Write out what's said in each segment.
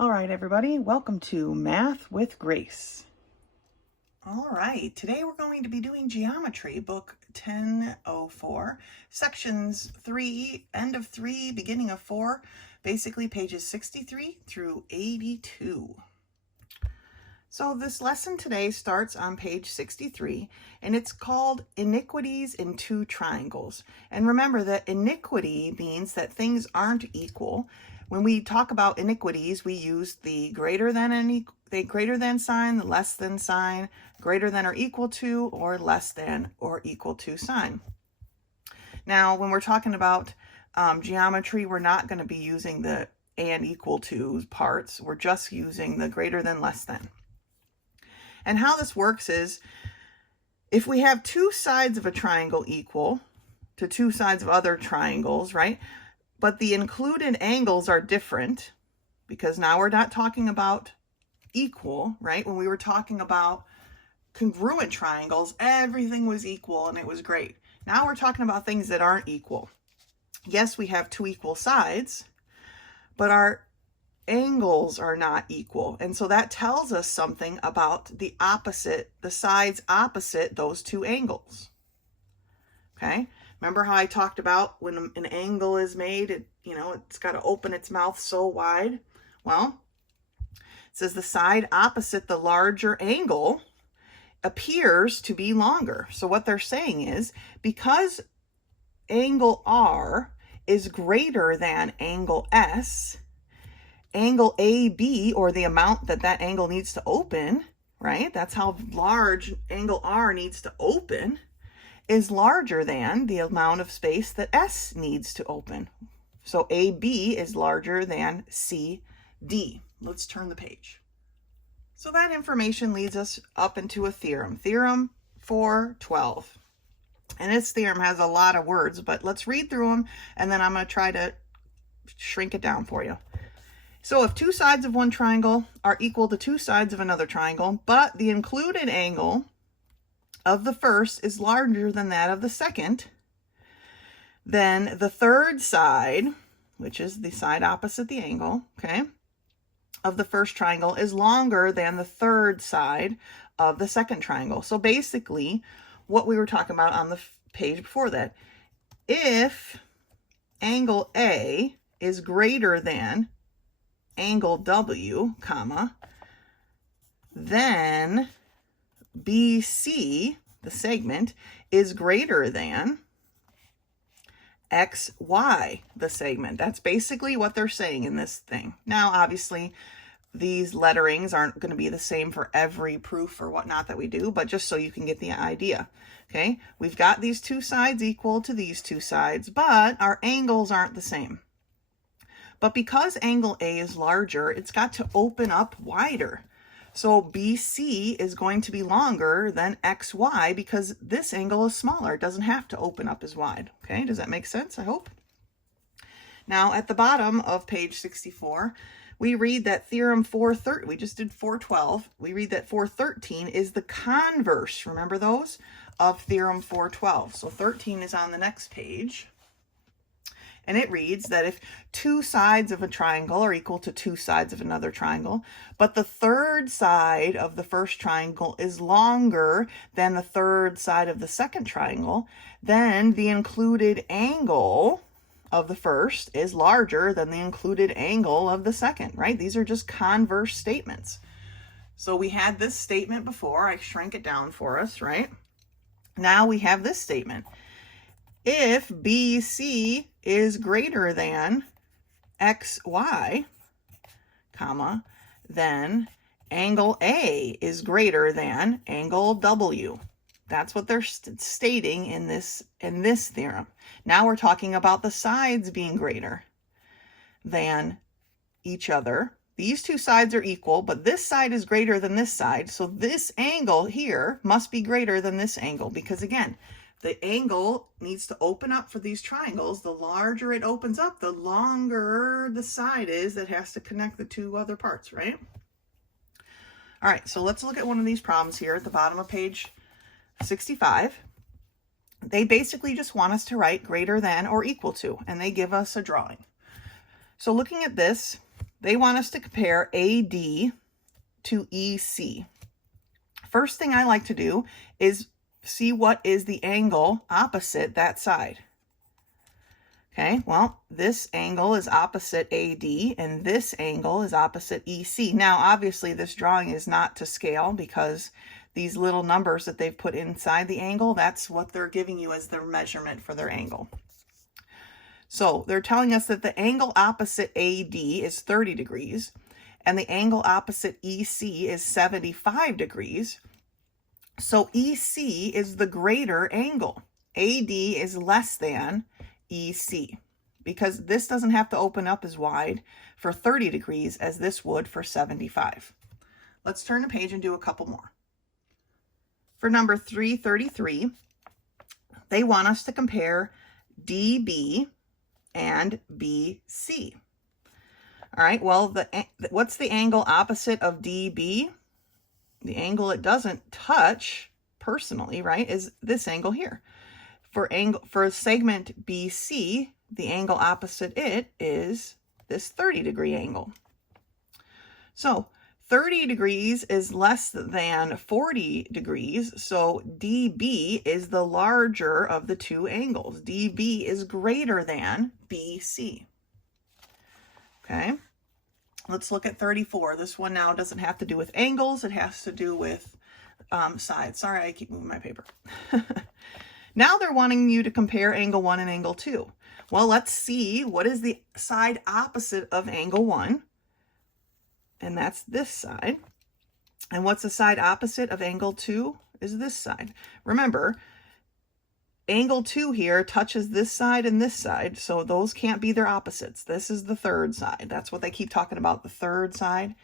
All right, everybody, welcome to Math with Grace. All right, today we're going to be doing geometry, book 1004, sections 3, end of 3, beginning of 4, basically pages 63 through 82. So this lesson today starts on page 63, and it's called Inequalities in Two Triangles. And remember that iniquity means that things aren't equal. When we talk about inequalities, we use the greater than sign, the less than sign, greater than or equal to, or less than or equal to sign. Now, when we're talking about geometry, we're not going to be using the and equal to parts. We're just using the greater than, less than. And how this works is, if we have two sides of a triangle equal to two sides of other triangles, right? But the included angles are different, because now we're not talking about equal, right? When we were talking about congruent triangles, everything was equal and it was great. Now we're talking about things that aren't equal. Yes, we have two equal sides, but our angles are not equal. And so that tells us something about the sides opposite those two angles. Okay? Remember how I talked about when an angle is made, it's got to open its mouth so wide? Well, it says the side opposite the larger angle appears to be longer. So what they're saying is, because angle R is greater than angle S, angle AB, or the amount that angle needs to open, right? That's how large angle R needs to open, is larger than the amount of space that S needs to open. So AB is larger than CD. Let's turn the page. So that information leads us up into a theorem, Theorem 412. And this theorem has a lot of words, but let's read through them, and then I'm going to try to shrink it down for you. So if two sides of one triangle are equal to two sides of another triangle, but the included angle of the first is larger than that of the second, then the third side, which is the side opposite the angle, okay, of the first triangle is longer than the third side of the second triangle. So basically, what we were talking about on the page before that, if angle A is greater than angle W, comma, then BC, the segment, is greater than XY, the segment. That's basically what they're saying in this thing. Now, obviously, these letterings aren't going to be the same for every proof or whatnot that we do, but just so you can get the idea. Okay, we've got these two sides equal to these two sides, but our angles aren't the same. But because angle A is larger, it's got to open up wider. So BC is going to be longer than XY because this angle is smaller. It doesn't have to open up as wide. Okay, does that make sense? I hope. Now at the bottom of page 64, we read that Theorem 413, we just did 412. We read that 413 is the converse, remember those, of Theorem 412. So 13 is on the next page. And it reads that if two sides of a triangle are equal to two sides of another triangle, but the third side of the first triangle is longer than the third side of the second triangle, then the included angle of the first is larger than the included angle of the second, right? These are just converse statements. So we had this statement before. I shrank it down for us, right? Now we have this statement. If BC is greater than XY, comma, then angle A is greater than angle W. That's what they're stating in this theorem. Now we're talking about the sides being greater than each other. These two sides are equal, but this side is greater than this side. So this angle here must be greater than this angle because, again, the angle needs to open up for these triangles. The larger it opens up, the longer the side is that has to connect the two other parts, right? All right, so let's look at one of these problems here at the bottom of page 65. They basically just want us to write greater than or equal to, and they give us a drawing. So looking at this, they want us to compare AD to EC. First thing I like to do is see what is the angle opposite that side. Okay, well, this angle is opposite AD and this angle is opposite EC. Now, obviously, this drawing is not to scale because these little numbers that they've put inside the angle, that's what they're giving you as their measurement for their angle. So they're telling us that the angle opposite AD is 30 degrees and the angle opposite EC is 75 degrees. So EC is the greater angle. AD is less than EC because this doesn't have to open up as wide for 30 degrees as this would for 75. Let's turn the page and do a couple more. For number 333, they want us to compare DB and BC. All right, well, what's the angle opposite of DB? The angle it doesn't touch personally, right, is this angle here. For segment BC, the angle opposite it is this 30-degree angle. So 30 degrees is less than 40 degrees, so DB is the larger of the two angles. DB is greater than BC. Okay, let's look at 34. This one now doesn't have to do with angles, it has to do with sides. Sorry, I keep moving my paper. Now they're wanting you to compare angle 1 and angle 2. Well, let's see what is the side opposite of angle 1. And that's this side. And what's the side opposite of angle 2 is this side. Remember, angle 2 here touches this side and this side, so those can't be their opposites. This is the third side. That's what they keep talking about, the third side.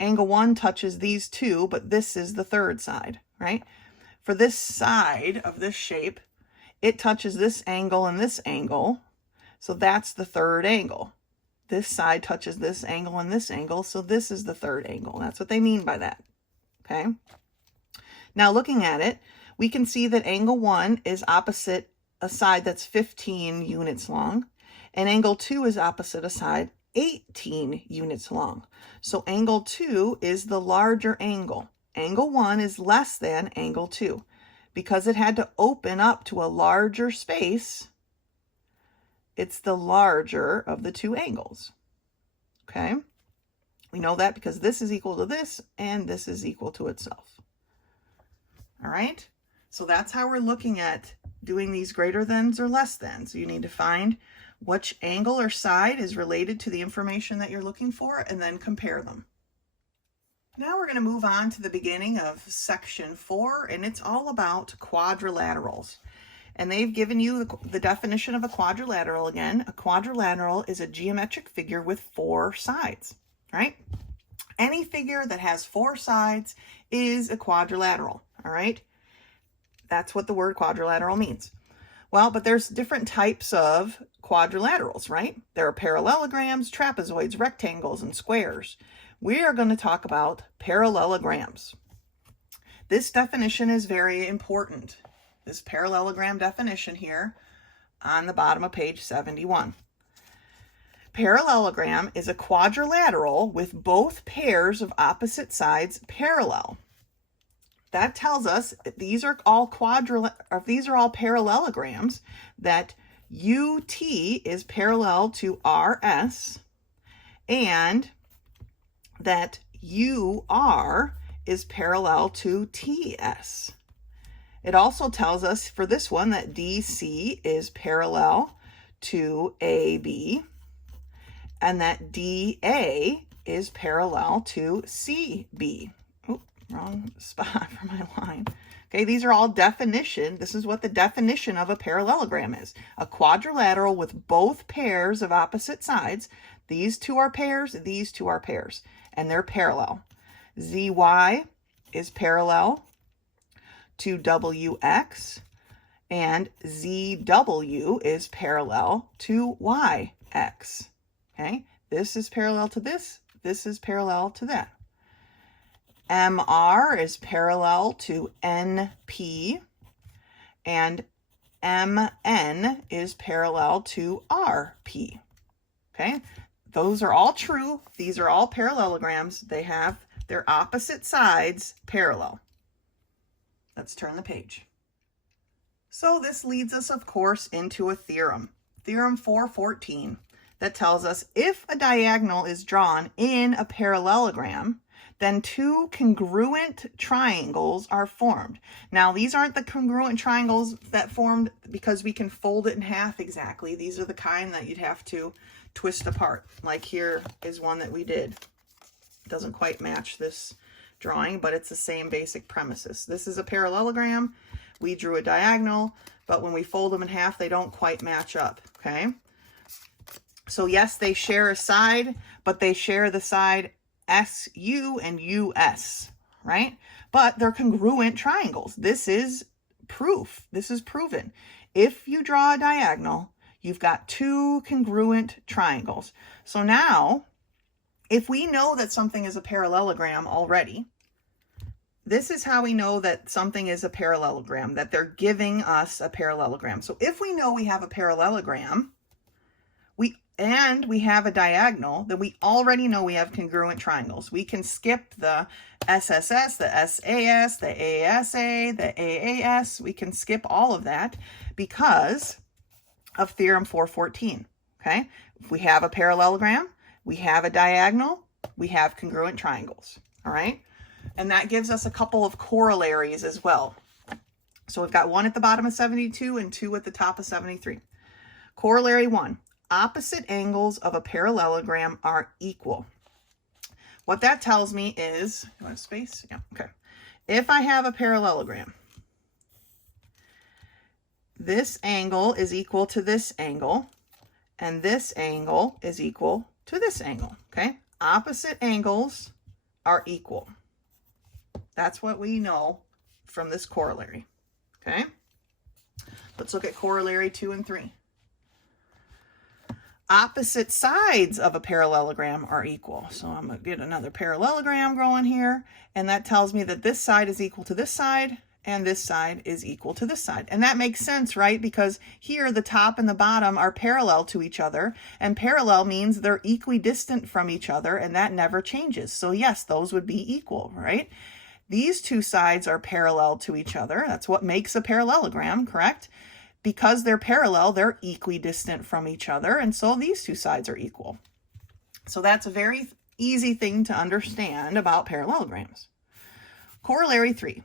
Angle 1 touches these two, but this is the third side, right? For this side of this shape, it touches this angle and this angle, so that's the third angle. This side touches this angle and this angle, so this is the third angle. That's what they mean by that, okay? Now looking at it, we can see that angle 1 is opposite a side that's 15 units long, and angle 2 is opposite a side 18 units long. So angle 2 is the larger angle. Angle 1 is less than angle 2. Because it had to open up to a larger space, it's the larger of the two angles. Okay? We know that because this is equal to this, and this is equal to itself. All right? So that's how we're looking at doing these greater thans or less than. So you need to find which angle or side is related to the information that you're looking for, and then compare them. Now we're going to move on to the beginning of section 4, and it's all about quadrilaterals. And they've given you the definition of a quadrilateral again. A quadrilateral is a geometric figure with 4 sides, right? Any figure that has 4 sides is a quadrilateral, all right? That's what the word quadrilateral means. Well, but there's different types of quadrilaterals, right? There are parallelograms, trapezoids, rectangles, and squares. We are going to talk about parallelograms. This definition is very important. This parallelogram definition here on the bottom of page 71. Parallelogram is a quadrilateral with both pairs of opposite sides parallel. That tells us that these are all parallelograms, that UT is parallel to RS, and that UR is parallel to TS. It also tells us for this one that DC is parallel to AB, and that DA is parallel to CB. Oh, wrong spot for my line. Okay, these are all definition. This is what the definition of a parallelogram is. A quadrilateral with both pairs of opposite sides. These two are pairs, these two are pairs, and they're parallel. ZY is parallel to WX, and ZW is parallel to YX. Okay, this is parallel to this is parallel to that. MR is parallel to NP, and MN is parallel to RP. Okay, those are all true. These are all parallelograms. They have their opposite sides parallel. Let's turn the page. So this leads us, of course, into a theorem. Theorem 414 that tells us if a diagonal is drawn in a parallelogram, then two congruent triangles are formed. Now, these aren't the congruent triangles that formed because we can fold it in half exactly. These are the kind that you'd have to twist apart. Like here is one that we did. It doesn't quite match this drawing, but it's the same basic premises. This is a parallelogram. We drew a diagonal, but when we fold them in half, they don't quite match up, okay? So yes, they share a side, but they share the side SU and US, right? But they're congruent triangles. This is proof. This is proven. If you draw a diagonal, you've got two congruent triangles. So now, if we know that something is a parallelogram already, this is how we know that something is a parallelogram, that they're giving us a parallelogram. So if we know we have a parallelogram, we have a diagonal, then we already know we have congruent triangles. We can skip the SSS, the SAS, the ASA, the AAS. We can skip all of that because of Theorem 414, okay? If we have a parallelogram, we have a diagonal, we have congruent triangles, all right? And that gives us a couple of corollaries as well. So we've got one at the bottom of 72 and two at the top of 73. Corollary 1. Opposite angles of a parallelogram are equal. What that tells me is, you want a space? Yeah, okay. If I have a parallelogram, this angle is equal to this angle, and this angle is equal to this angle, okay? Opposite angles are equal. That's what we know from this corollary, okay? Let's look at corollary 2 and 3. Opposite sides of a parallelogram are equal. So I'm going to get another parallelogram going here, and that tells me that this side is equal to this side, and this side is equal to this side. And that makes sense, right? Because here the top and the bottom are parallel to each other, and parallel means they're equidistant from each other, and that never changes. So yes, those would be equal, right? These two sides are parallel to each other. That's what makes a parallelogram, correct? Because they're parallel, they're equidistant from each other, and so these two sides are equal. So that's a very easy thing to understand about parallelograms. Corollary 3.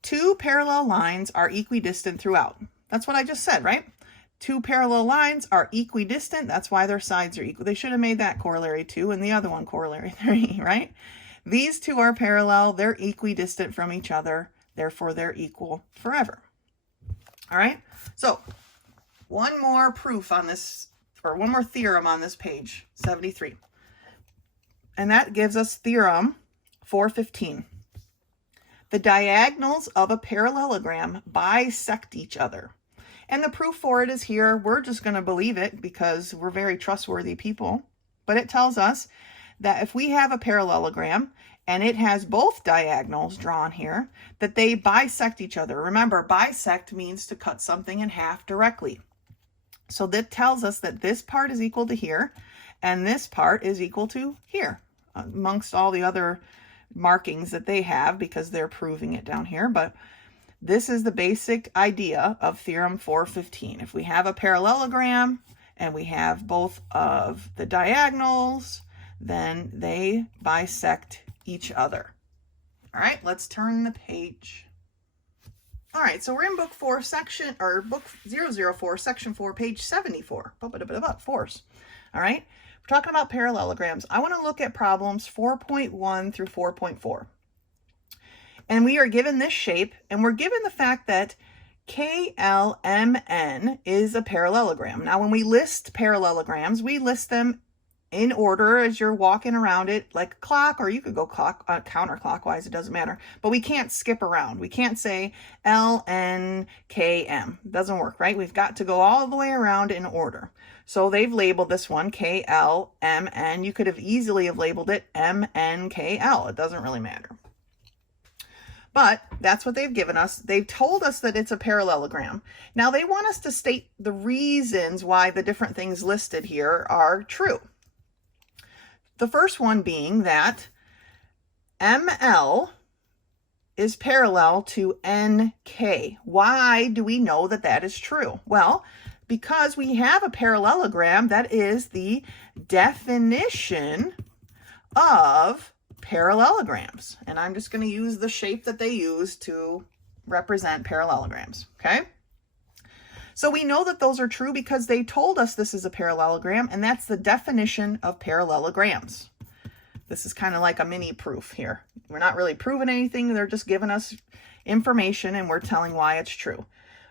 Two parallel lines are equidistant throughout. That's what I just said, right? Two parallel lines are equidistant. That's why their sides are equal. They should have made that corollary 2 and the other one corollary 3, right? These two are parallel. They're equidistant from each other. Therefore, they're equal forever. All right, so one more proof on this, or one more theorem on this page, 73. And that gives us Theorem 415. The diagonals of a parallelogram bisect each other. And the proof for it is here. We're just going to believe it because we're very trustworthy people. But it tells us that if we have a parallelogram and it has both diagonals drawn here, that they bisect each other. Remember, bisect means to cut something in half directly. So that tells us that this part is equal to here, and this part is equal to here, amongst all the other markings that they have because they're proving it down here. But this is the basic idea of Theorem 415. If we have a parallelogram and we have both of the diagonals, then they bisect each other. All right, let's turn the page. All right, so we're in book 4, section, or book 004, section 4, page 74. Force. All right, we're talking about parallelograms. I want to look at problems 4.1 through 4.4. And we are given this shape, and we're given the fact that KLMN is a parallelogram. Now, when we list parallelograms, we list them in order as you're walking around it, like a clock, or you could go counterclockwise, it doesn't matter. But we can't skip around. We can't say LNKM. It doesn't work, right? We've got to go all the way around in order. So they've labeled this one KLMN. You could have easily have labeled it MNKL. It doesn't really matter. But that's what they've given us. They've told us that it's a parallelogram. Now they want us to state the reasons why the different things listed here are true. The first one being that ML is parallel to NK. Why do we know that that is true? Well, because we have a parallelogram that is the definition of parallelograms. And I'm just going to use the shape that they use to represent parallelograms, okay? So we know that those are true because they told us this is a parallelogram, and that's the definition of parallelograms. This is kind of like a mini proof here. We're not really proving anything. They're just giving us information, and we're telling why it's true.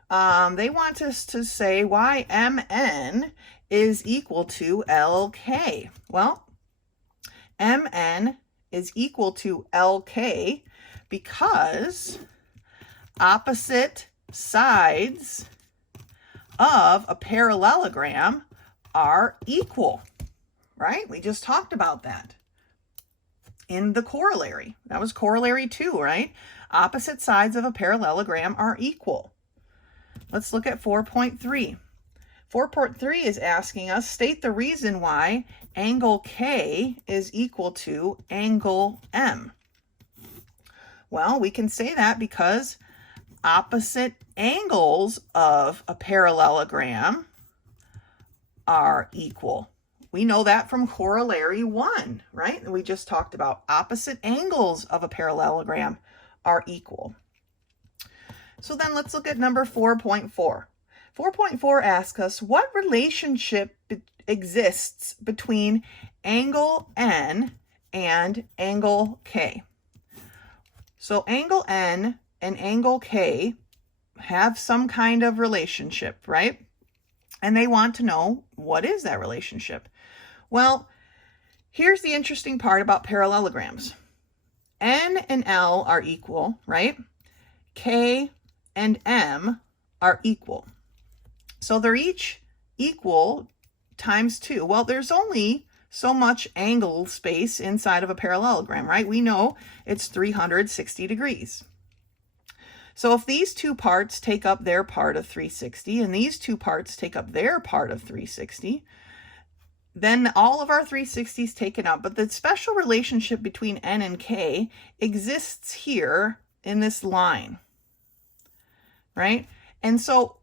They want us to say why MN is equal to LK. Well, MN is equal to LK because opposite sides of a parallelogram are equal, right? We just talked about that in the corollary. That was corollary 2, right? Opposite sides of a parallelogram are equal. Let's look at 4.3. 4.3 is asking us, state the reason why angle K is equal to angle M. Well, we can say that because opposite angles of a parallelogram are equal. We know that from corollary 1, right? We just talked about opposite angles of a parallelogram are equal. So then let's look at number 4.4. 4.4 asks us, what relationship exists between angle N and angle K? So angle N and angle K have some kind of relationship, right? And they want to know, what is that relationship? Well, here's the interesting part about parallelograms. N and L are equal, right? K and M are equal. So they're each equal times 2. Well, there's only so much angle space inside of a parallelogram, right? We know it's 360 degrees. So if these two parts take up their part of 360 and these two parts take up their part of 360, then all of our 360 is taken up. But the special relationship between N and K exists here in this line, right? And so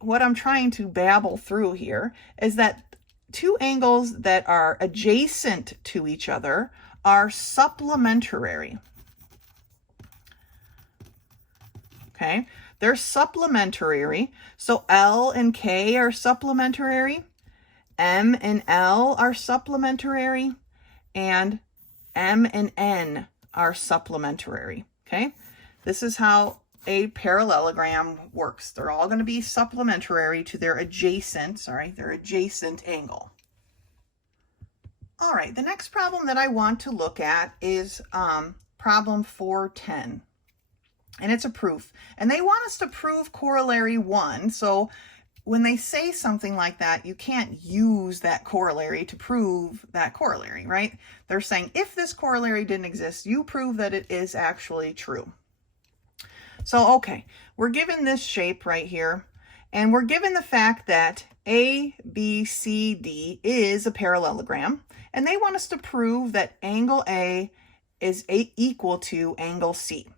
what I'm trying to babble through here is that two angles that are adjacent to each other are supplementary. Okay, they're supplementary. So L and K are supplementary, M and L are supplementary, and M and N are supplementary. Okay, this is how a parallelogram works. They're all going to be supplementary to their adjacent, their adjacent angle. All right, the next problem that I want to look at is problem 410. And it's a proof. And they want us to prove corollary 1. So when they say something like that, you can't use that corollary to prove that corollary, right? They're saying, if this corollary didn't exist, you prove that it is actually true. So, okay, we're given this shape right here, and we're given the fact that ABCD is a parallelogram, and they want us to prove that angle A is equal to angle C.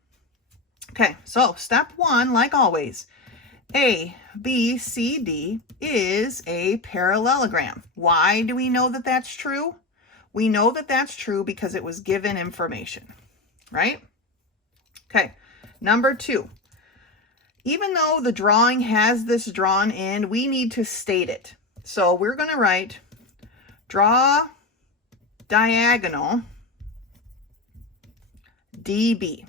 Okay, so step 1, like always, ABCD is a parallelogram. Why do we know that that's true? We know that that's true because it was given information, right? Okay. Number 2, even though the drawing has this drawn in, we need to state it. So we're going to write, draw diagonal DB.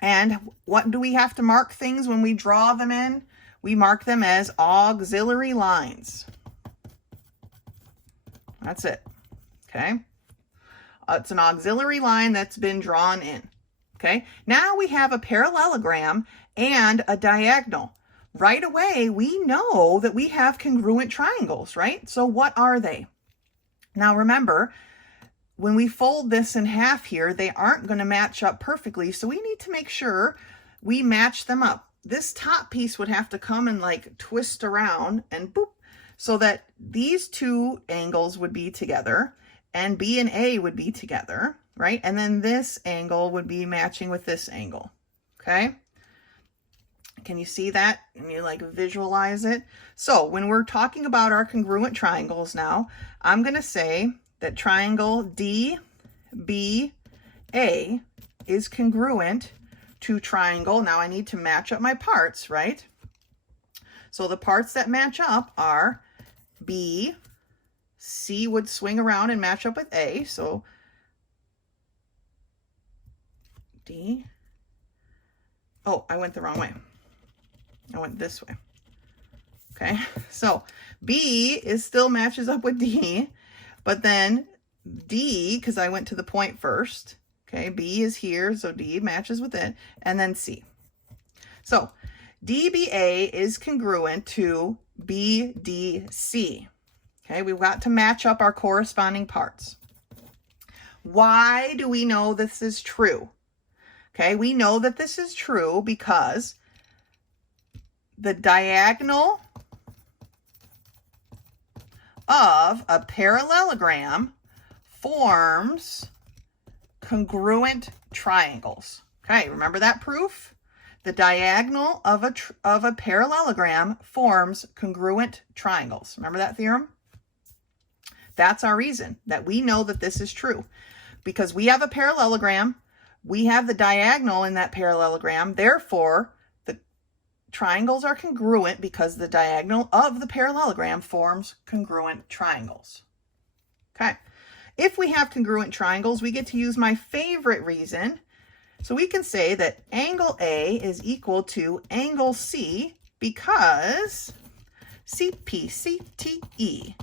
And what do we have to mark things when we draw them in? We mark them as auxiliary lines. That's it. Okay. It's an auxiliary line that's been drawn in. Okay, now we have a parallelogram and a diagonal. Right away, we know that we have congruent triangles, right? So what are they? Now remember, when we fold this in half here, they aren't going to match up perfectly, so we need to make sure we match them up. This top piece would have to come and like twist around and boop. so that these two angles would be together and B and A would be together, right? And then this angle would be matching with this angle, okay? Can you see that? Can you like visualize it? So when we're talking about our congruent triangles now, I'm going to say that triangle DBA is congruent to triangle. Now I need to match up my parts, right? So the parts that match up are B, C would swing around and match up with A. So D, oh, I went the wrong way. I went this way. Okay, so B is still matches up with D, but then D, because I went to the point first, okay, B is here, so D matches with it, and then C. So DBA is congruent to BDC. Okay, we've got to match up our corresponding parts. Why do we know this is true? Okay, we know that this is true because the diagonal of a parallelogram forms congruent triangles. Okay, remember that proof? The diagonal of a parallelogram forms congruent triangles. Remember that theorem? That's our reason that we know that this is true. Because we have a parallelogram, we have the diagonal in that parallelogram, therefore the triangles are congruent because the diagonal of the parallelogram forms congruent triangles. Okay, if we have congruent triangles, we get to use my favorite reason. So we can say that angle A is equal to angle C because CPCTE.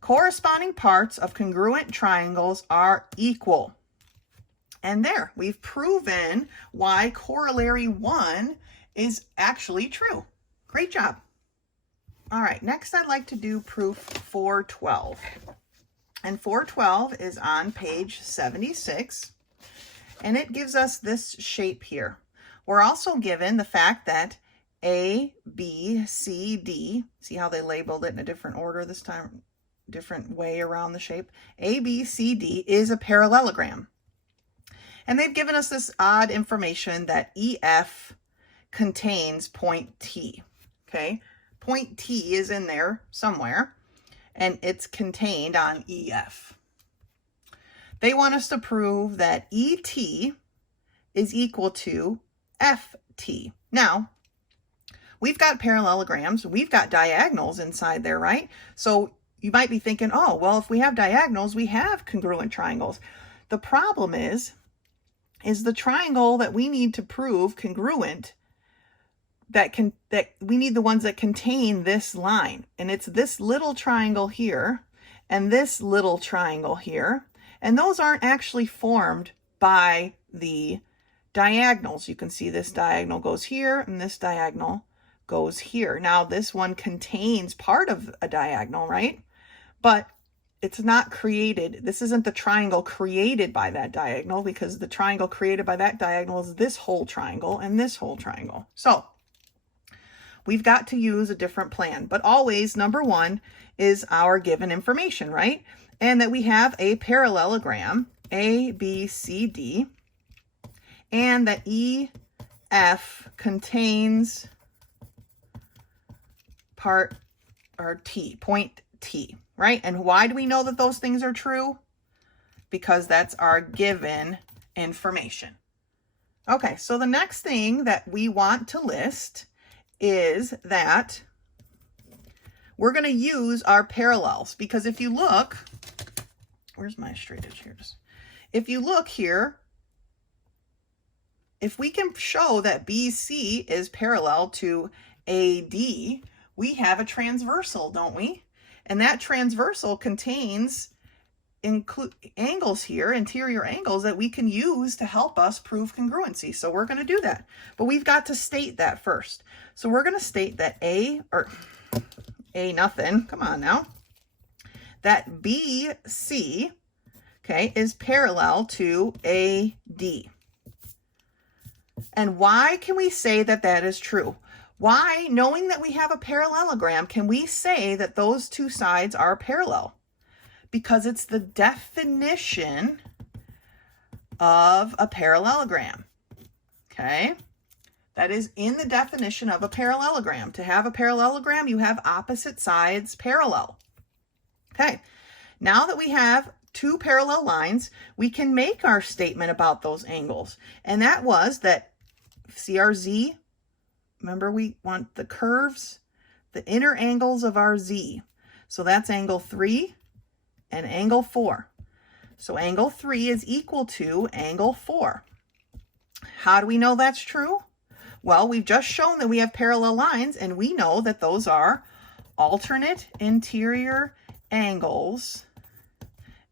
Corresponding parts of congruent triangles are equal. And there, we've proven why corollary 1 is actually true. Great job. All right, next I'd like to do proof 412. And 412 is on page 76, and it gives us this shape here. We're also given the fact that A, B, C, D, see how they labeled it in a different order this time, different way around the shape. A, B, C, D is a parallelogram. And they've given us this odd information that EF contains point T, okay? Point T is in there somewhere, and it's contained on EF. They want us to prove that ET is equal to FT. Now, we've got parallelograms, we've got diagonals inside there, right? So you might be thinking, oh, well, if we have diagonals, we have congruent triangles. The problem is the triangle that we need to prove congruent, that we need the ones that contain this line. And it's this little triangle here and this little triangle here. And those aren't actually formed by the diagonals. You can see this diagonal goes here and this diagonal goes here. Now this one contains part of a diagonal, right? But it's not created. This isn't the triangle created by that diagonal, because the triangle created by that diagonal is this whole triangle and this whole triangle. So we've got to use a different plan, but always number one is our given information, right? And that we have a parallelogram, A, B, C, D, and that EF contains part, or T, point T, right? And why do we know that those things are true? Because that's our given information. Okay, so the next thing that we want to list is that we're going to use our parallels, because if you look, where's my straight edge here? If you look here, if we can show that BC is parallel to AD, we have a transversal, don't we? And that transversal contains angles here, interior angles that we can use to help us prove congruency. So we're going to do that. But we've got to state that first. So we're going to state that A nothing, come on now, that BC, okay, is parallel to AD. And why can we say that that is true? Why, knowing that we have a parallelogram, can we say that those two sides are parallel? Because it's the definition of a parallelogram, okay? That is in the definition of a parallelogram. To have a parallelogram, you have opposite sides parallel. Okay, now that we have two parallel lines, we can make our statement about those angles. And that was that CRZ, remember we want the curves, the inner angles of our Z. So that's angle 3 and angle 4. So angle 3 is equal to angle 4. How do we know that's true? Well, we've just shown that we have parallel lines, and we know that those are alternate interior angles,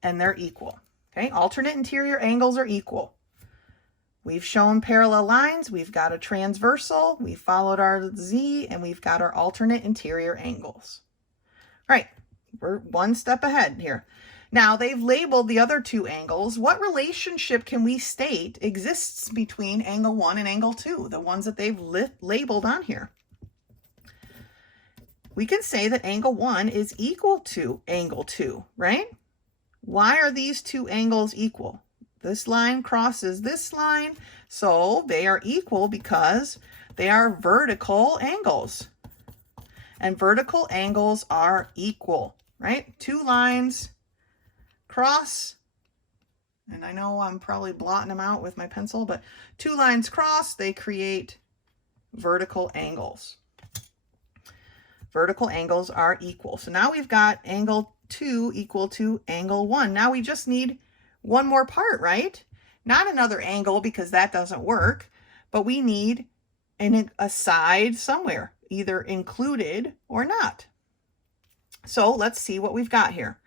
and they're equal. Okay, alternate interior angles are equal. We've shown parallel lines, we've got a transversal, we followed our Z, and we've got our alternate interior angles. All right, we're one step ahead here. Now they've labeled the other two angles. What relationship can we state exists between angle 1 and angle 2, the ones that they've labeled on here? We can say that angle 1 is equal to angle 2, right? Why are these two angles equal? This line crosses this line, so they are equal because they are vertical angles. And vertical angles are equal, right? Two lines cross, and I know I'm probably blotting them out with my pencil, but two lines cross, they create vertical angles. Vertical angles are equal. So now we've got angle 2 equal to angle 1. Now we just need one more part, right? Not another angle, because that doesn't work, but we need a side somewhere, either included or not. So let's see what we've got here.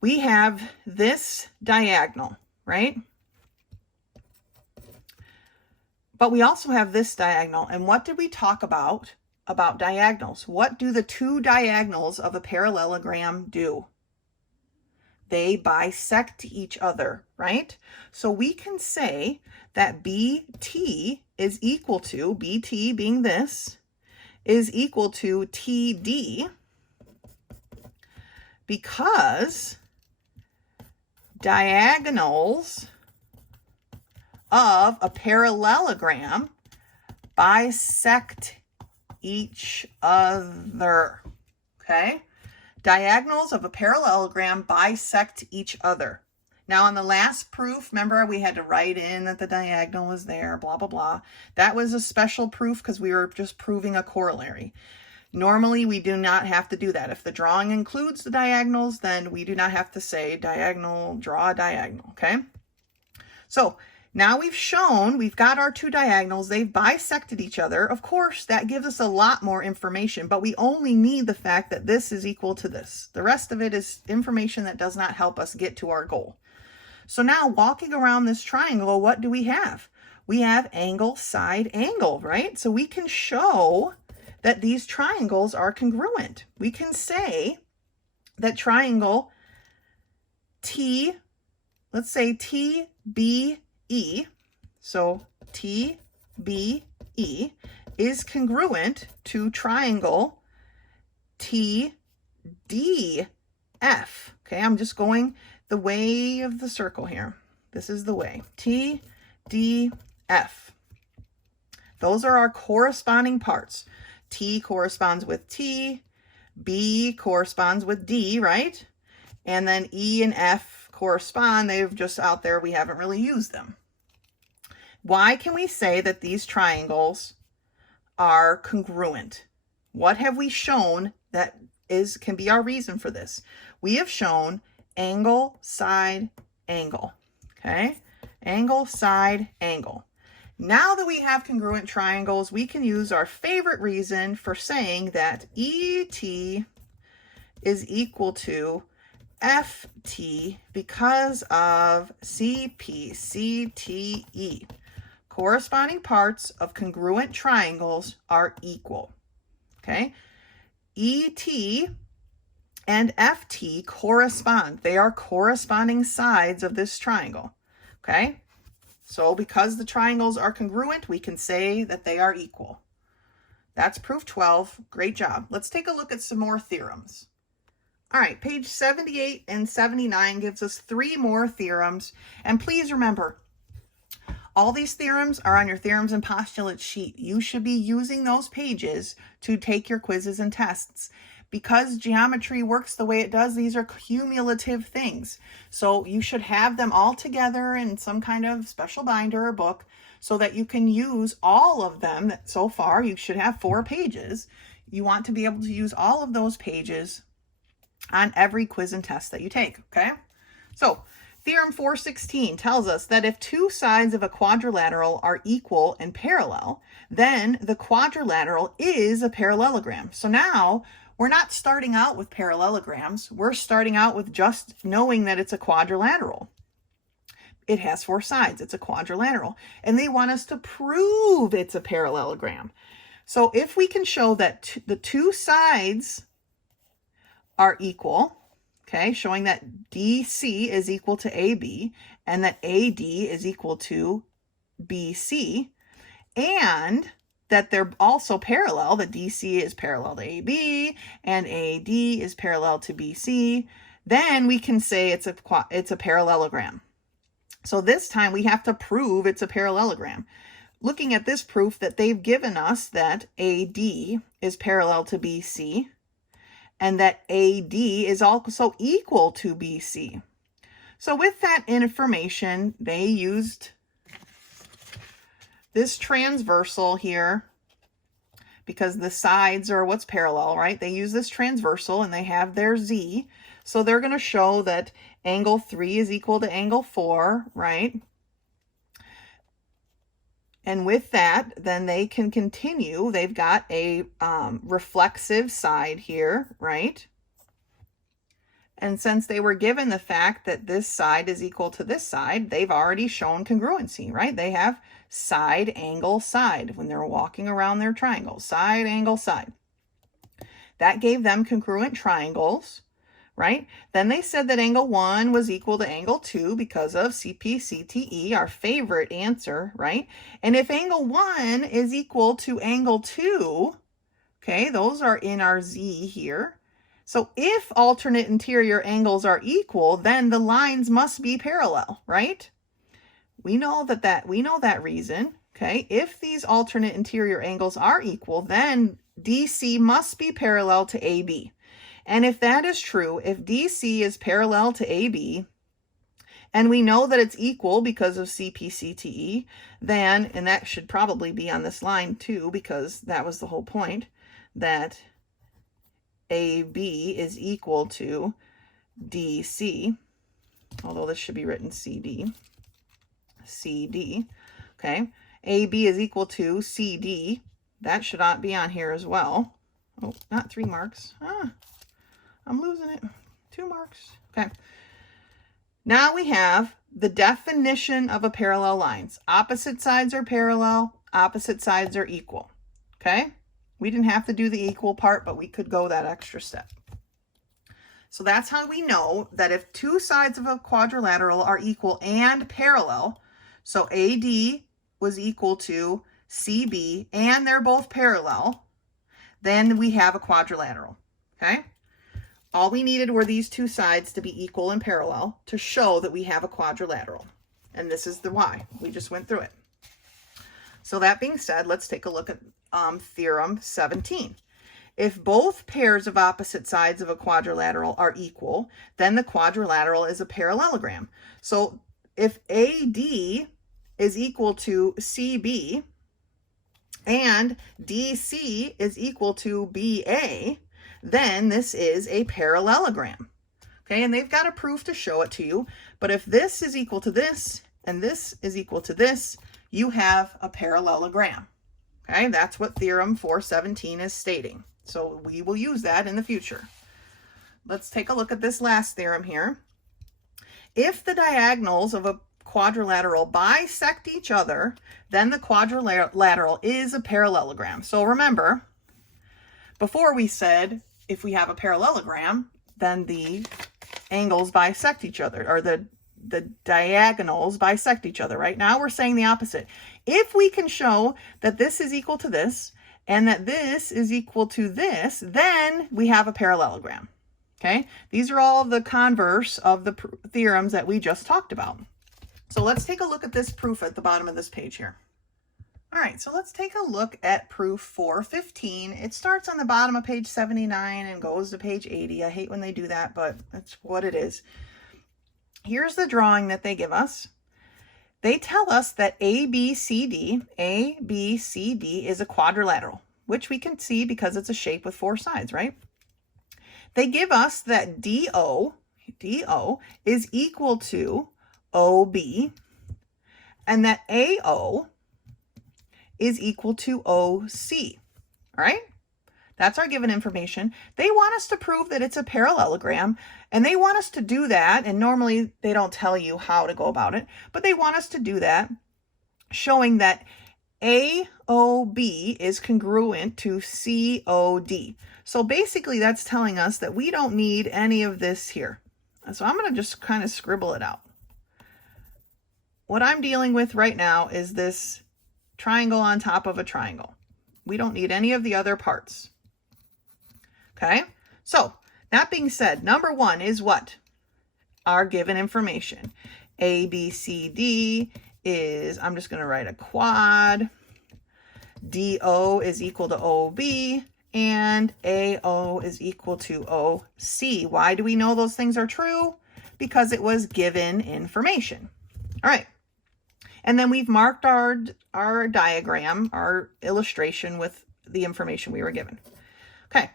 We have this diagonal, right? But we also have this diagonal. And what did we talk about diagonals? What do the two diagonals of a parallelogram do? They bisect each other, right? So we can say that BT is equal to, BT being this, is equal to TD, because diagonals of a parallelogram bisect each other, okay? Diagonals of a parallelogram bisect each other. Now on the last proof, remember we had to write in that the diagonal was there, blah, blah, blah. That was a special proof because we were just proving a corollary. Normally, we do not have to do that. If the drawing includes the diagonals, then we do not have to say diagonal, draw a diagonal, okay? So now we've got our two diagonals. They've bisected each other. Of course, that gives us a lot more information, but we only need the fact that this is equal to this. The rest of it is information that does not help us get to our goal. So now walking around this triangle, what do we have? We have angle, side, angle, right? So we can show that these triangles are congruent. We can say that triangle T, let's say TBE, so TBE is congruent to triangle TDF. Okay, I'm just going the way of the circle here. This is the way. TDF. Those are our corresponding parts. T corresponds with T, B corresponds with D, right? And then E and F correspond. They're just out there. We haven't really used them. Why can we say that these triangles are congruent? What have we shown that can be our reason for this? We have shown angle, side, angle. Okay? Angle, side, angle. Now that we have congruent triangles, we can use our favorite reason for saying that ET is equal to FT because of CPCTE. Corresponding parts of congruent triangles are equal. Okay? ET and FT correspond. They are corresponding sides of this triangle. Okay? So because the triangles are congruent, we can say that they are equal. That's proof 12. Great job. Let's take a look at some more theorems. All right, page 78 and 79 gives us 3 more theorems. And please remember, all these theorems are on your theorems and postulates sheet. You should be using those pages to take your quizzes and tests. Because geometry works the way it does, these are cumulative things. So you should have them all together in some kind of special binder or book so that you can use all of them. So far, you should have 4 pages. You want to be able to use all of those pages on every quiz and test that you take, okay? So theorem 416 tells us that if 2 sides of a quadrilateral are equal and parallel, then the quadrilateral is a parallelogram. So now we're not starting out with parallelograms. We're starting out with just knowing that it's a quadrilateral. It has 4 sides. It's a quadrilateral. And they want us to prove it's a parallelogram. So if we can show that the 2 sides are equal, okay, showing that DC is equal to AB and that AD is equal to BC, and that they're also parallel, that DC is parallel to AB and AD is parallel to BC, then we can say it's a parallelogram. So this time we have to prove it's a parallelogram. Looking at this proof that they've given us that AD is parallel to BC and that AD is also equal to BC. So with that information, they used this transversal here, because the sides are what's parallel, right? They use this transversal and they have their Z. So they're going to show that angle 3 is equal to angle 4, right? And with that, then they can continue. They've got a reflexive side here, right? And since they were given the fact that this side is equal to this side, they've already shown congruency, right? They have side, angle, side when they're walking around their triangle. Side, angle, side. That gave them congruent triangles, right? Then they said that angle 1 was equal to angle 2 because of CP/CTE, our favorite answer, right? And if angle 1 is equal to angle 2, okay, those are in our Z here. So if alternate interior angles are equal, then the lines must be parallel, right? We know that reason, okay? If these alternate interior angles are equal, then DC must be parallel to AB. And if that is true, if DC is parallel to AB, and we know that it's equal because of CP/CTE, then, and that should probably be on this line too, because that was the whole point, that AB is equal to DC, although this should be written CD, okay? AB is equal to CD. That should not be on here as well. Oh, not 3 marks. I'm losing it. 2 marks. Okay. Now we have the definition of a parallel lines. Opposite sides are parallel. Opposite sides are equal. Okay? We didn't have to do the equal part, but we could go that extra step. So that's how we know that if 2 sides of a quadrilateral are equal and parallel, so AD was equal to CB and they're both parallel, then we have a quadrilateral. Okay? All we needed were these 2 sides to be equal and parallel to show that we have a quadrilateral. And this is the why. We just went through it. So that being said, let's take a look at theorem 17. If both pairs of opposite sides of a quadrilateral are equal, then the quadrilateral is a parallelogram. So if AD is equal to CB and DC is equal to BA, then this is a parallelogram. Okay, and they've got a proof to show it to you. But if this is equal to this and this is equal to this, you have a parallelogram. Okay, that's what theorem 417 is stating. So we will use that in the future. Let's take a look at this last theorem here. If the diagonals of a quadrilateral bisect each other, then the quadrilateral is a parallelogram. So remember, before we said if we have a parallelogram, then the angles bisect each other, or the diagonals bisect each other. Right now we're saying the opposite. If we can show that this is equal to this and that this is equal to this, then we have a parallelogram. Okay, these are all the converse of the theorems that we just talked about. So let's take a look at this proof at the bottom of this page here. All right, so let's take a look at proof 415. It starts on the bottom of page 79 and goes to page 80. I hate when they do that, but that's what it is. Here's the drawing that they give us. They tell us that ABCD is a quadrilateral, which we can see because it's a shape with 4 sides, right? They give us that DO is equal to OB, and that AO is equal to OC, all right? That's our given information. They want us to prove that it's a parallelogram, and they want us to do that, and normally they don't tell you how to go about it, but they want us to do that, showing that AOB is congruent to COD. So basically that's telling us that we don't need any of this here. So I'm going to just kind of scribble it out. What I'm dealing with right now is this triangle on top of a triangle. We don't need any of the other parts. Okay, so that being said, number 1 is what? Our given information. ABCD is, I'm just going to write a quad. DO is equal to OB, and AO is equal to OC. Why do we know those things are true? Because it was given information. All right. And then we've marked our diagram, our illustration with the information we were given. Okay.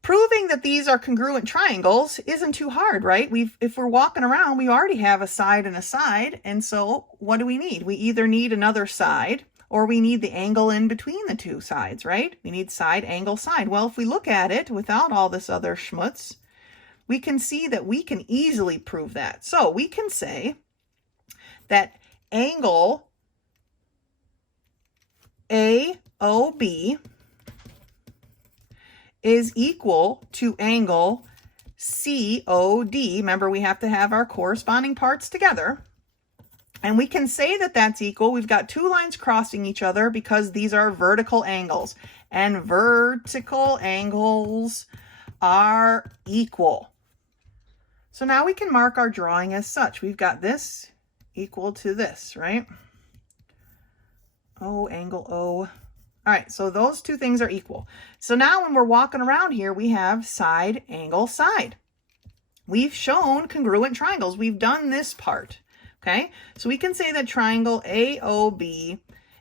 Proving that these are congruent triangles isn't too hard, right? If we're walking around, we already have a side and a side. And so what do we need? We either need another side or we need the angle in between the two sides, right? We need side, angle, side. Well, if we look at it without all this other schmutz, we can see that we can easily prove that. So we can say that angle AOB is equal to angle COD. Remember, we have to have our corresponding parts together. And we can say that that's equal. We've got 2 lines crossing each other because these are vertical angles. And vertical angles are equal. So now we can mark our drawing as such. We've got this equal to this, right? O, angle O. All right, so those 2 things are equal. So now when we're walking around here, we have side, angle, side. We've shown congruent triangles. We've done this part, okay? So we can say that triangle AOB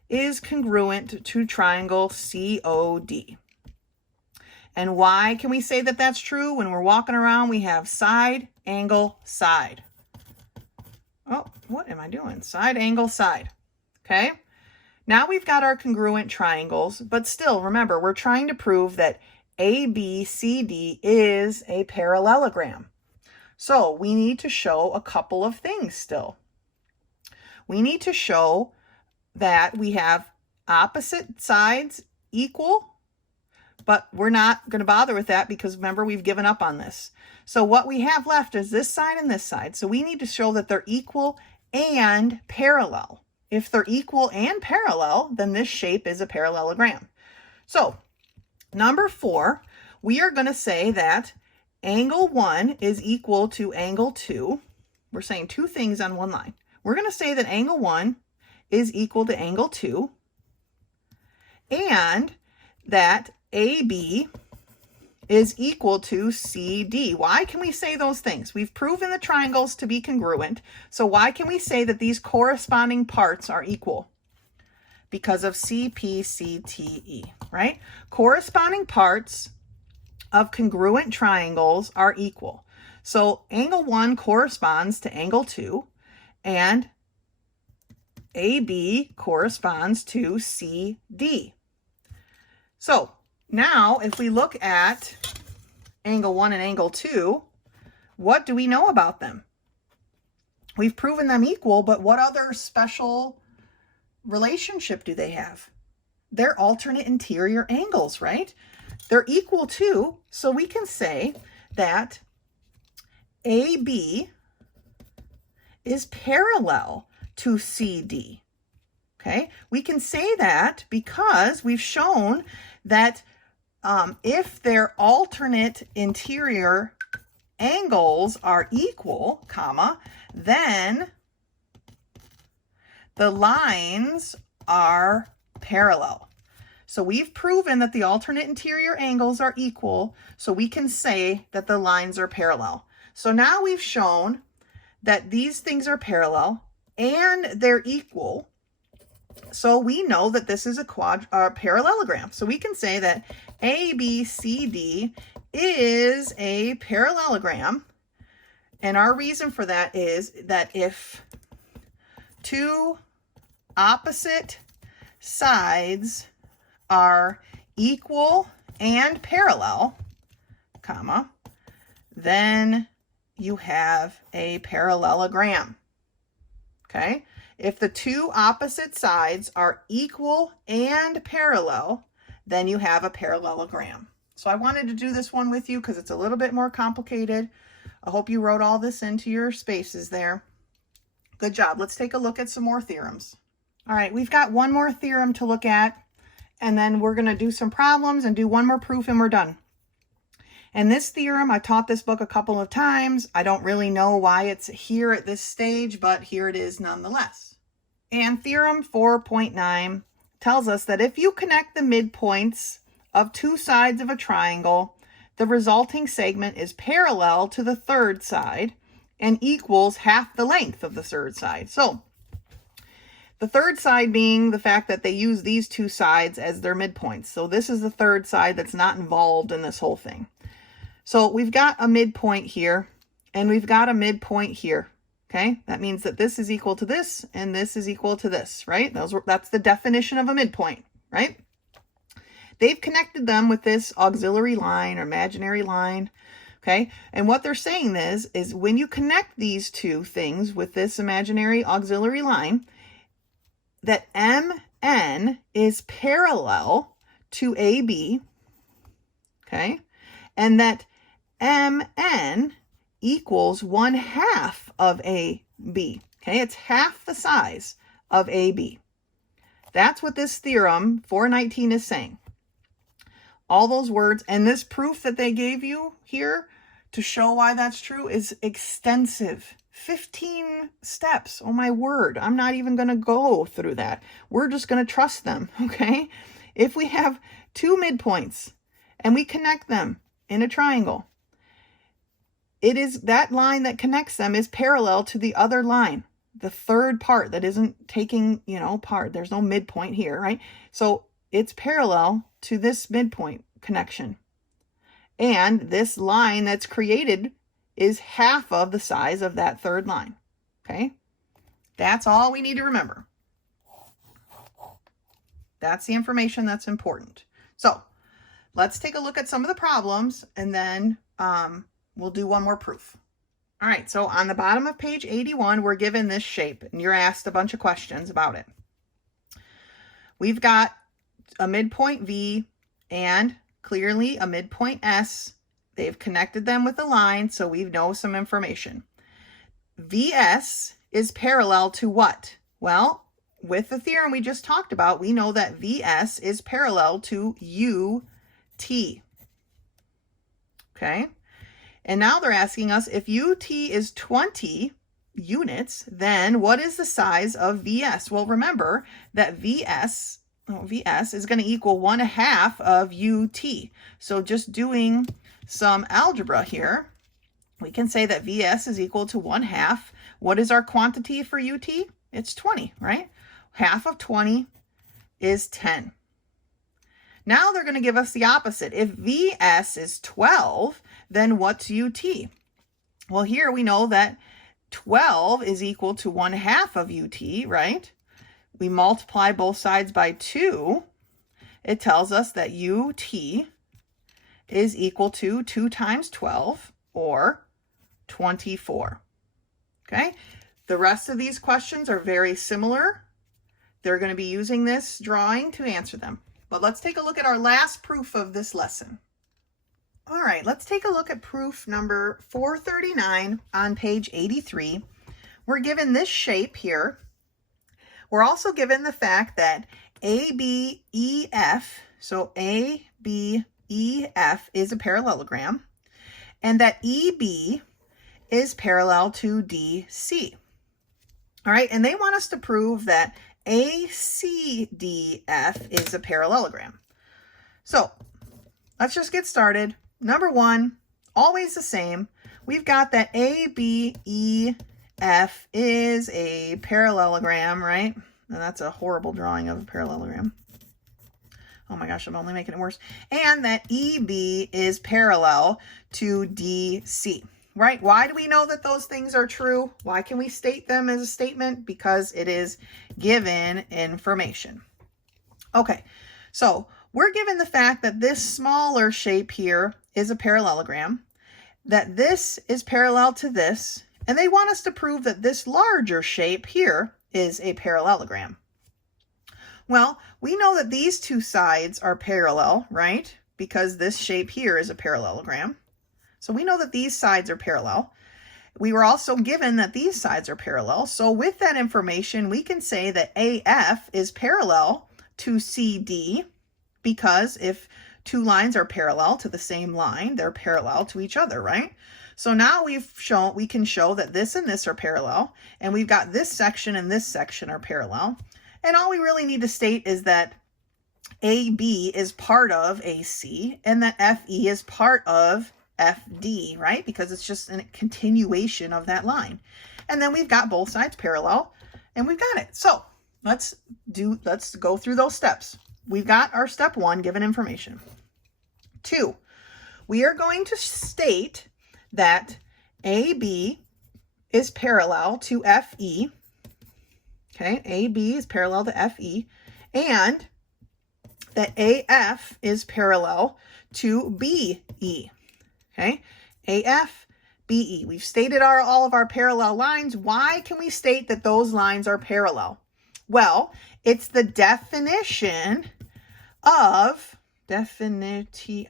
is congruent to triangle COD. And why can we say that that's true? When we're walking around, we have side, angle, side. Oh, what am I doing? Side, angle, side, okay? Now we've got our congruent triangles, but still, remember, we're trying to prove that ABCD is a parallelogram. So we need to show a couple of things still. We need to show that we have opposite sides equal, but we're not going to bother with that because remember, we've given up on this. So what we have left is this side and this side. So we need to show that they're equal and parallel. If they're equal and parallel, then this shape is a parallelogram. So number 4, we are going to say that angle 1 is equal to angle 2. We're saying 2 things on one line. We're going to say that angle 1 is equal to angle 2 and that AB is equal to CD. Why can we say those things? We've proven the triangles to be congruent. So why can we say that these corresponding parts are equal? Because of CPCTE, right? Corresponding parts of congruent triangles are equal. So angle 1 corresponds to angle 2 and AB corresponds to CD. So now, if we look at angle 1 and angle 2, what do we know about them? We've proven them equal, but what other special relationship do they have? They're alternate interior angles, right? They're equal to, so we can say that AB is parallel to CD. Okay, we can say that because we've shown that if their alternate interior angles are equal, comma, then the lines are parallel. So we've proven that the alternate interior angles are equal, so we can say that the lines are parallel. So now we've shown that these things are parallel and they're equal. So we know that this is a parallelogram. So we can say that ABCD is a parallelogram. And our reason for that is that if two opposite sides are equal and parallel, comma, then you have a parallelogram. Okay? If the two opposite sides are equal and parallel, then you have a parallelogram. So I wanted to do this one with you because it's a little bit more complicated. I hope you wrote all this into your spaces there. Good job. Let's take a look at some more theorems. All right, we've got one more theorem to look at, and then we're going to do some problems and do one more proof and we're done. And this theorem, I taught this book a couple of times. I don't really know why it's here at this stage, but here it is nonetheless. And theorem 4.9 tells us that if you connect the midpoints of two sides of a triangle, the resulting segment is parallel to the third side and equals half the length of the third side. So the third side being the fact that they use these two sides as their midpoints. So this is the third side that's not involved in this whole thing. So we've got a midpoint here and we've got a midpoint here. Okay, that means that this is equal to this and this is equal to this, right? That's the definition of a midpoint, right? They've connected them with this auxiliary line or imaginary line, okay? And what they're saying is when you connect these two things with this imaginary auxiliary line, that MN is parallel to AB, okay? And that MN equals 1/2 of AB, okay? It's half the size of AB. That's what this theorem 419 is saying. All those words, and this proof that they gave you here to show why that's true is extensive. 15 steps. Oh my word. I'm not even going to go through that. We're just going to trust them, okay? If we have two midpoints and we connect them in a triangle, it is that line that connects them is parallel to the other line, the third part that isn't taking, part. There's no midpoint here, right? So it's parallel to this midpoint connection. And this line that's created is half of the size of that third line, okay? That's all we need to remember. That's the information that's important. So let's take a look at some of the problems and then we'll do one more proof. All right, so on the bottom of page 81, we're given this shape and you're asked a bunch of questions about it. We've got a midpoint V and clearly a midpoint S. They've connected them with a line, so we know some information. VS is parallel to what? Well, with the theorem we just talked about, we know that VS is parallel to UT. Okay? And now they're asking us if UT is 20 units, then what is the size of VS? Well, remember that VS is going to equal 1/2 of UT. So just doing some algebra here, we can say that VS is equal to 1/2. What is our quantity for UT? It's 20, right? Half of 20 is 10. Now they're going to give us the opposite. If VS is 12, then what's UT? Well, here we know that 12 is equal to 1/2 of UT, right? We multiply both sides by 2. It tells us that UT is equal to 2 times 12, or 24. Okay? The rest of these questions are very similar. They're going to be using this drawing to answer them. But let's take a look at our last proof of this lesson. All right, let's take a look at proof number 439 on page 83. We're given this shape here. We're also given the fact that ABEF, so ABEF is a parallelogram, and that EB is parallel to DC. All right, and they want us to prove that ACDF is a parallelogram. So let's just get started. Number one, always the same. We've got that ABEF is a parallelogram, right? And that's a horrible drawing of a parallelogram. Oh my gosh, I'm only making it worse. And that EB is parallel to DC, right? Why do we know that those things are true? Why can we state them as a statement? Because it is given information. Okay, so we're given the fact that this smaller shape here is a parallelogram, that this is parallel to this, and they want us to prove that this larger shape here is a parallelogram. Well, we know that these two sides are parallel, right? Because this shape here is a parallelogram. So we know that these sides are parallel. We were also given that these sides are parallel. So with that information, we can say that AF is parallel to CD, because if two lines are parallel to the same line, they're parallel to each other, right? So now we can show that this and this are parallel, and we've got this section and this section are parallel. And all we really need to state is that AB is part of AC and that FE is part of FD, right? Because it's just a continuation of that line. And then we've got both sides parallel and we've got it. So let's go through those steps. We've got our step one, given information. 2, we are going to state that AB is parallel to FE. Okay, AB is parallel to FE, and that AF is parallel to BE. Okay, AF, BE. We've stated all of our parallel lines. Why can we state that those lines are parallel? Well, it's the definition of, definition,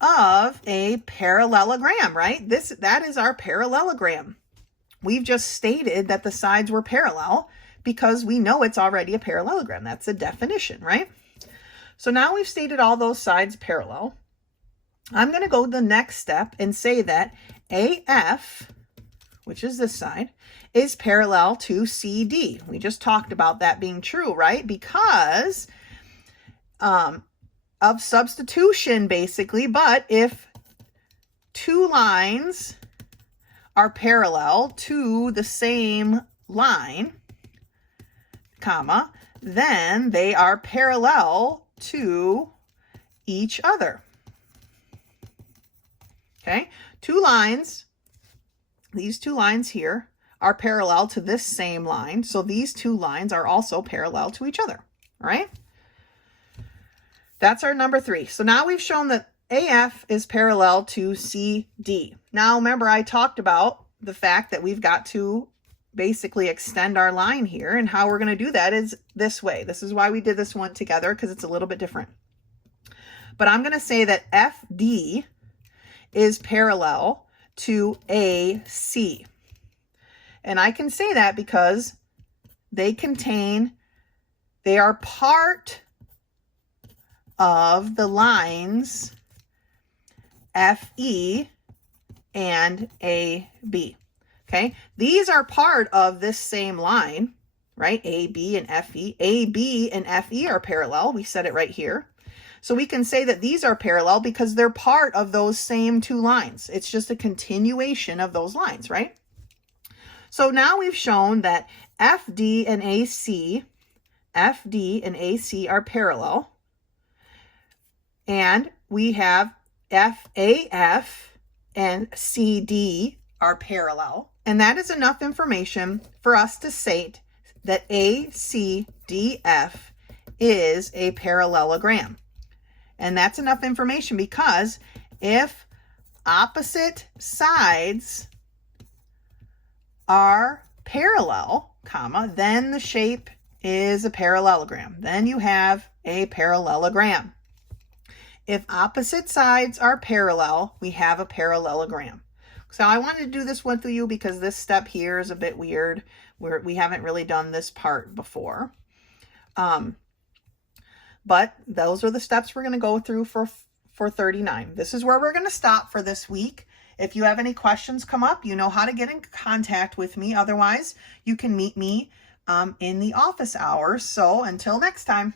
of a parallelogram, right? That is our parallelogram. We've just stated that the sides were parallel because we know it's already a parallelogram. That's a definition, right? So now we've stated all those sides parallel. I'm going to go the next step and say that AF, which is this side, is parallel to CD. We just talked about that being true, right? Because of substitution, basically. But if two lines are parallel to the same line, comma, then they are parallel to each other. Okay, two lines, these two lines here are parallel to this same line, so these two lines are also parallel to each other, all right? That's our number 3. So now we've shown that AF is parallel to CD. Now, remember, I talked about the fact that we've got to basically extend our line here, and how we're going to do that is this way. This is why we did this one together, because it's a little bit different. But I'm going to say that FD is parallel to AC. And I can say that because they are part of the lines FE and AB. Okay, these are part of this same line, right? AB and FE. AB and FE are parallel. We said it right here. So we can say that these are parallel because they're part of those same two lines. It's just a continuation of those lines, right? So now we've shown that FD and AC are parallel. And we have FAF and CD are parallel. And that is enough information for us to state that ACDF is a parallelogram. And that's enough information because if opposite sides are parallel, comma, then the shape is a parallelogram. Then you have a parallelogram. If opposite sides are parallel, we have a parallelogram. So I wanted to do this with you because this step here is a bit weird. We haven't really done this part before. But those are the steps we're going to go through for 39. This is where we're going to stop for this week. If you have any questions come up, you know how to get in contact with me. Otherwise, you can meet me in the office hours. So until next time.